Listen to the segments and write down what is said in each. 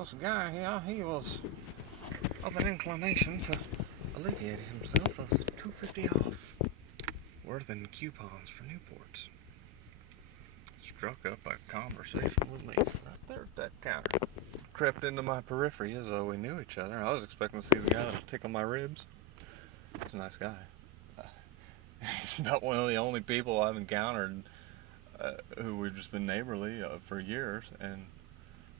this guy here, he was of an inclination to alleviate himself of $2.50 off worth in coupons for Newports. Struck up a conversation with me right there at that counter. Crept into my periphery as though we knew each other. I was expecting to see the guy that would tickle my ribs. He's a nice guy. He's about one of the only people I've encountered who we've just been neighborly for years, and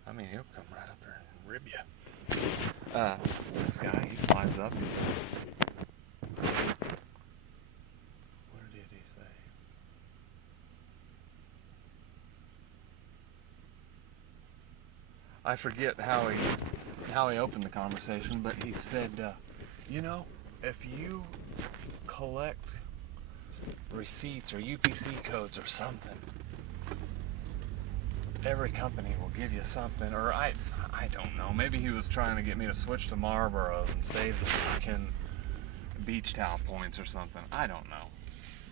I mean, he'll come right up there and rib you. This guy, he flies up, he says, what did he say? I forget how he opened the conversation, but he said, you know, if you collect receipts or UPC codes or something, every company will give you something, or I don't know, maybe he was trying to get me to switch to Marlboros and save the fucking beach towel points or something. I don't know.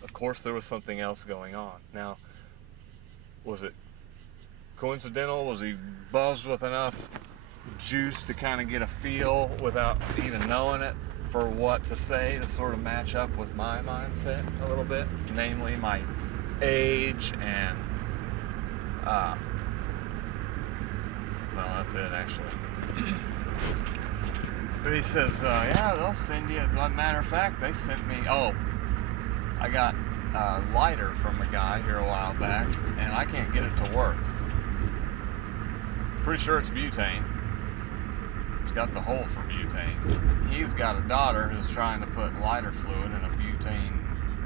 Of course there was something else going on. Now, was it coincidental? Was he buzzed with enough juice to kind of get a feel without even knowing it for what to say to sort of match up with my mindset a little bit, namely my age and well, that's it actually. But he says, yeah, they'll send you, matter of fact, they sent me, I got a lighter from a guy here a while back, and I can't get it to work. Pretty sure it's butane. It's got the hole for butane. He's got a daughter who's trying to put lighter fluid in a butane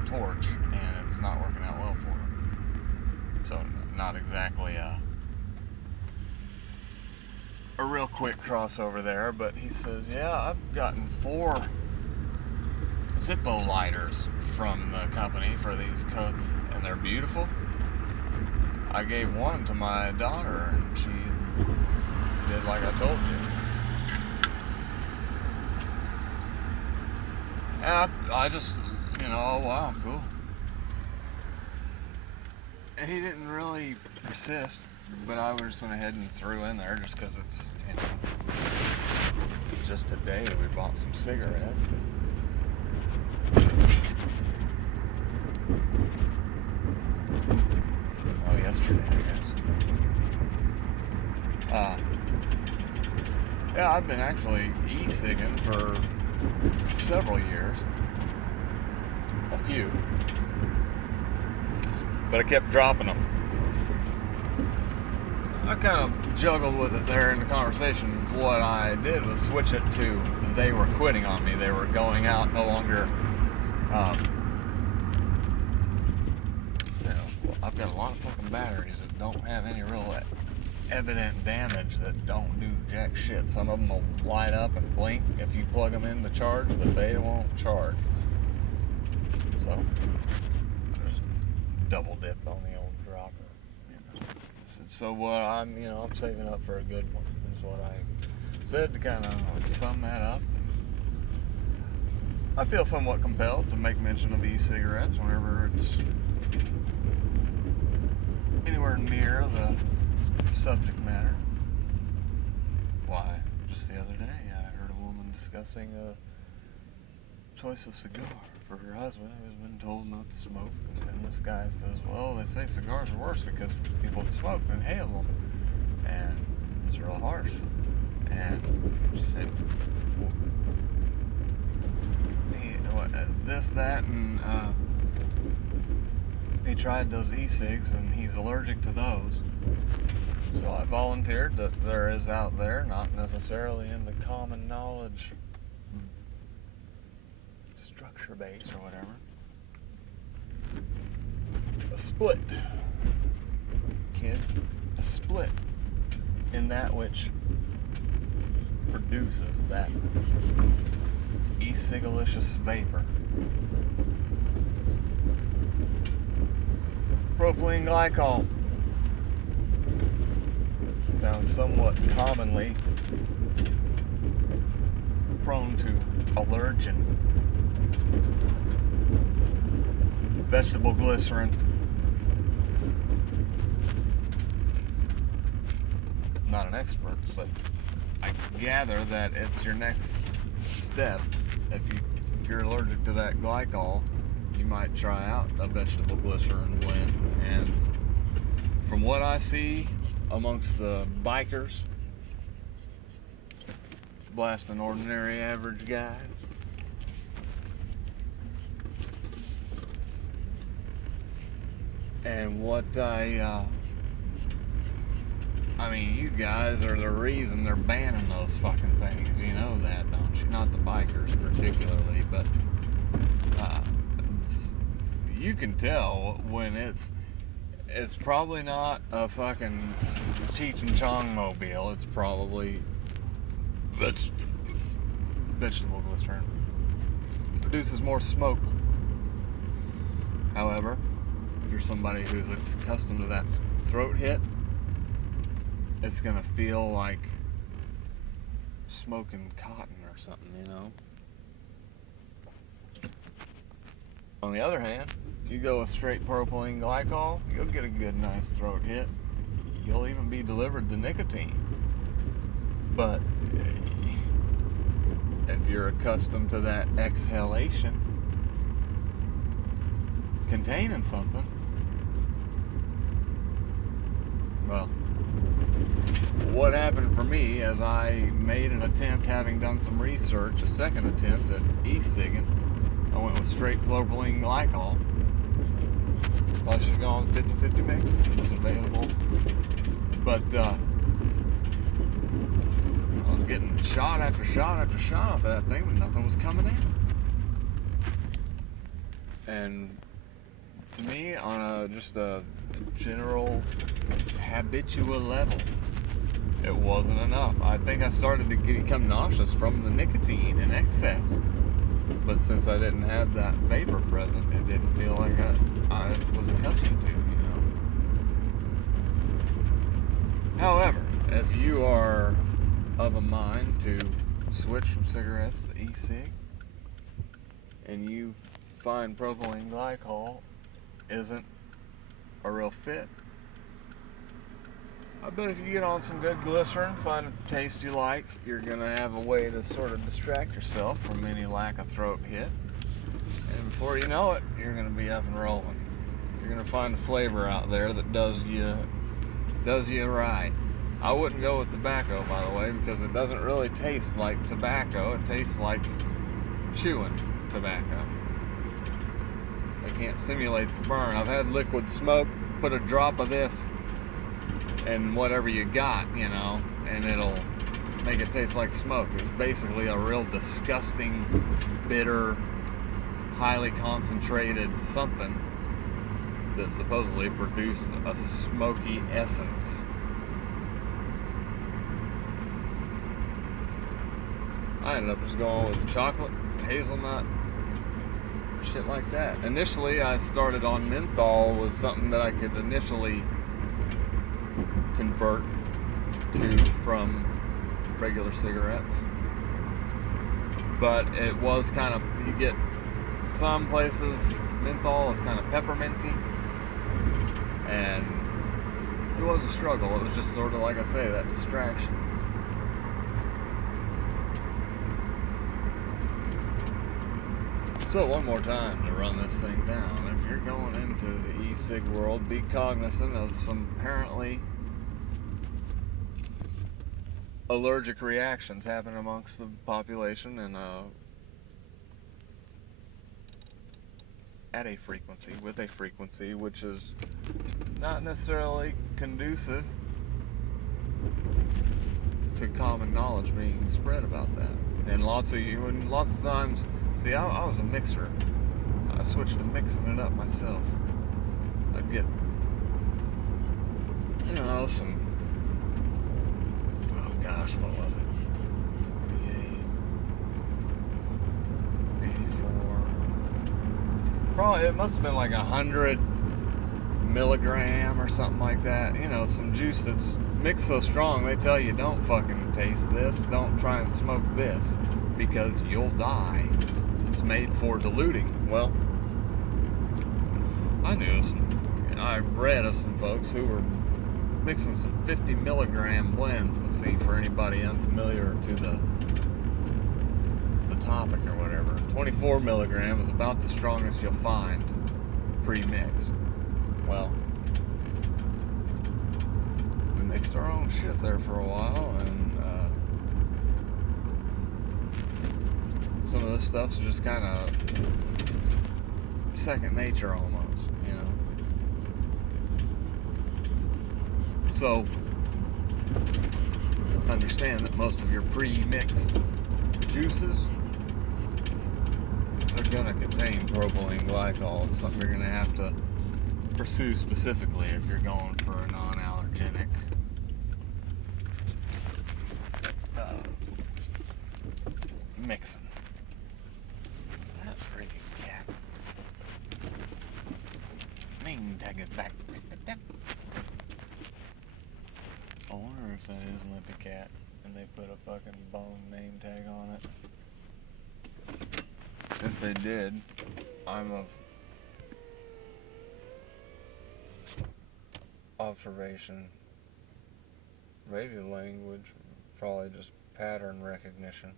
torch, and it's not working out well for her. So, not exactly a real quick crossover there, but he says, yeah, I've gotten 4 Zippo lighters from the company for these codes, and they're beautiful. I gave one to my daughter, and she did like I told you. And I just, oh wow, cool. And he didn't really persist, but I just went ahead and threw in there just because it's, just today we bought some cigarettes. Oh, yesterday, I guess. Yeah, I've been actually e-cigging for several years. A few. But I kept dropping them. I kind of juggled with it there in the conversation. What I did was switch it to they were quitting on me. They were going out, no longer. I've got a lot of fucking batteries that don't have any real evident damage, that don't do jack shit. Some of them will light up and blink if you plug them in to charge, but they won't charge. So, I just double dipped on the old dropper. So I'm saving up for a good one, is what I said to kind of sum that up. I feel somewhat compelled to make mention of e-cigarettes whenever it's anywhere near the subject matter. Why, just the other day I heard a woman discussing a choice of cigar for her husband who's been told not to smoke, and this guy says, well, they say cigars are worse because people that smoke inhale them, and it's real harsh. And she said, this, that, and he tried those e-cigs and he's allergic to those. So I volunteered that there is out there, not necessarily in the common knowledge structure base or whatever, a split, kids, a split in that which produces that e-cigalicious vapor. Propylene glycol sounds somewhat commonly prone to allergen. Vegetable glycerin. Not an expert, but I gather that it's your next step. If you're allergic to that glycol, you might try out a vegetable glycerin blend. And from what I see amongst the bikers, blast an ordinary average guy, and what I mean, you guys are the reason they're banning those fucking things. You know that, don't you? Not the bikers particularly, but you can tell when it's probably not a fucking Cheech and Chong mobile. It's probably vegetable glycerin. Produces more smoke. However, if you're somebody who's accustomed to that throat hit, it's gonna feel like smoking cotton or something, you know? On the other hand, you go with straight propylene glycol, you'll get a good, nice throat hit. You'll even be delivered the nicotine. But if you're accustomed to that exhalation containing something, well, what happened for me as I made an attempt, having done some research, a second attempt at e-cigging, I went with straight propylene glycol. I should have gone with 50-50 mix. It was available. But I was getting shot after shot after shot off of that thing, but nothing was coming in. And to me, on just a general habitual level, it wasn't enough. I think I started to become nauseous from the nicotine in excess. But since I didn't have that vapor present, it didn't feel like I was accustomed to, you know. However, if you are of a mind to switch from cigarettes to e-cig, and you find propylene glycol isn't a real fit, I bet if you get on some good glycerin, find a taste you like, you're going to have a way to sort of distract yourself from any lack of throat hit. And before you know it, you're going to be up and rolling. You're going to find a flavor out there that does you right. I wouldn't go with tobacco, by the way, because it doesn't really taste like tobacco. It tastes like chewing tobacco. They can't simulate the burn. I've had liquid smoke, put a drop of this and whatever you got, you know, and it'll make it taste like smoke. It's basically a real disgusting, bitter, highly concentrated something that supposedly produced a smoky essence. I ended up just going with chocolate, hazelnut, shit like that. Initially, I started on menthol, was something that I could initially convert to from regular cigarettes, but it was kind of, you get some places menthol is kind of pepperminty, and it was a struggle. It was just sort of, like I say, that distraction. So one more time to run this thing down. If you're going into the e-cig world, be cognizant of some apparently allergic reactions happen amongst the population, and at a frequency, with a frequency which is not necessarily conducive to common knowledge being spread about that. And lots of times, see, I was a mixer. I switched to mixing it up myself. I'd get, you know, some, oh gosh, what was it? 48, 84. Probably, it must have been like 100 milligram or something like that. You know, some juice that's mixed so strong, they tell you don't fucking taste this, don't try and smoke this, because you'll die. It's made for diluting. Well, I read of some folks who were mixing some 50 milligram blends. Let's see, for anybody unfamiliar to the topic or whatever. 24 milligram is about the strongest you'll find pre-mixed. Well, we mixed our own shit there for a while, and some of this stuff's just kind of second nature almost, you know. So, understand that most of your pre-mixed juices are going to contain propylene glycol. It's something you're going to have to pursue specifically if you're going for a non-allergenic mixing. That freaking cat. Name tag is back. I wonder if that is Limpy Cat and they put a fucking bone name tag on it. If they did, I'm of observation, maybe language, probably just pattern recognition,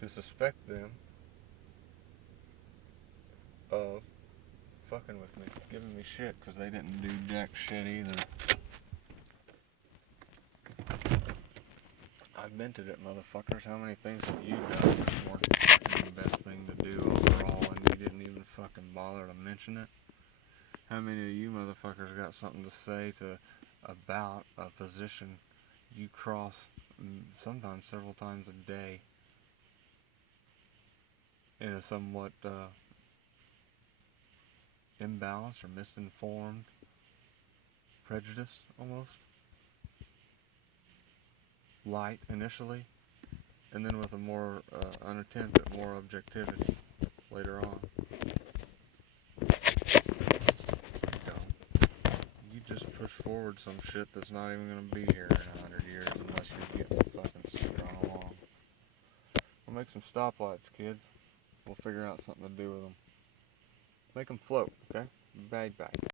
to suspect them of fucking with me, giving me shit because they didn't do jack shit either. I invented it, motherfuckers. How many things have you done that weren't the best thing to do overall and you didn't even fucking bother to mention it? How many of you motherfuckers got something to say about a position you cross sometimes several times a day in a somewhat imbalanced or misinformed prejudice almost light initially, and then with a more an attempt at more objectivity later on. You just push forward some shit that's not even going to be here in 100 years unless you're getting fucking strung along. We'll make some stoplights, kids. We'll figure out something to do with them. Make them float, okay? Bye bye.